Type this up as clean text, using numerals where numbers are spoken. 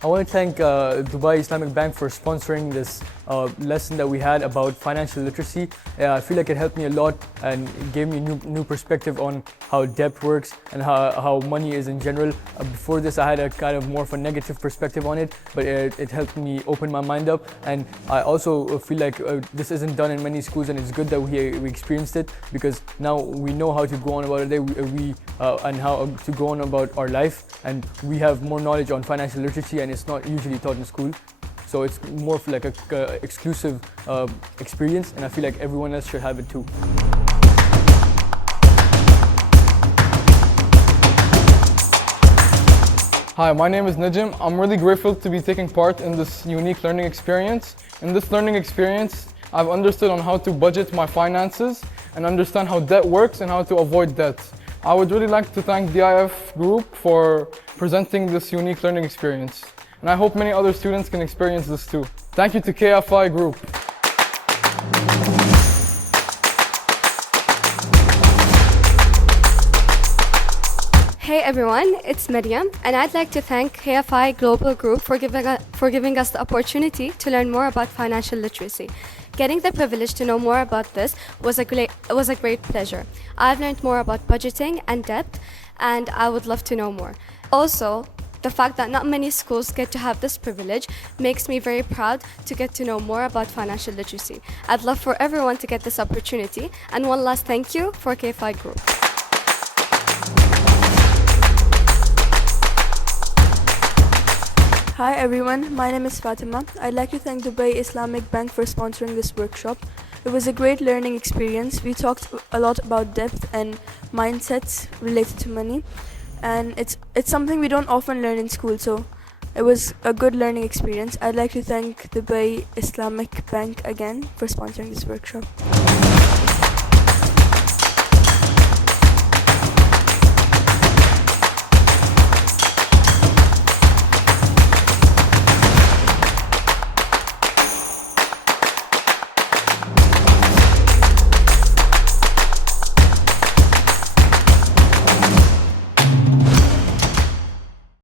I want to thank Dubai Islamic Bank for sponsoring this lesson that we had about financial literacy. I feel like it helped me a lot and gave me a new perspective on how debt works and how money is in general. Before this, I had a kind of more of a negative perspective on it, but it helped me open my mind up. And I also feel like this isn't done in many schools, and it's good that we experienced it, because now we know how to go on about our day and how to go on about our life, and we have more knowledge on financial literacy, and it's not usually taught in school. So it's more of like a exclusive experience, and I feel like everyone else should have it too. Hi, my name is Najim. I'm really grateful to be taking part in this unique learning experience. In this learning experience, I've understood on how to budget my finances and understand how debt works and how to avoid debt. I would really like to thank the IF Group for presenting this unique learning experience. And I hope many other students can experience this too. Thank you to KFI Group. Hey everyone, it's Miriam, and I'd like to thank KFI Global Group for giving us the opportunity to learn more about financial literacy. Getting the privilege to know more about this was a great pleasure. I've learned more about budgeting and debt, and I would love to know more. Also, the fact that not many schools get to have this privilege makes me very proud to get to know more about financial literacy. I'd love for everyone to get this opportunity, and one last thank you for KFI Group. Hi everyone, my name is Fatima. I'd like to thank Dubai Islamic Bank for sponsoring this workshop. It was a great learning experience. We talked a lot about debt and mindsets related to money, and it's something we don't often learn in school, so it was a good learning experience. I'd like to thank Dubai Islamic Bank again for sponsoring this workshop.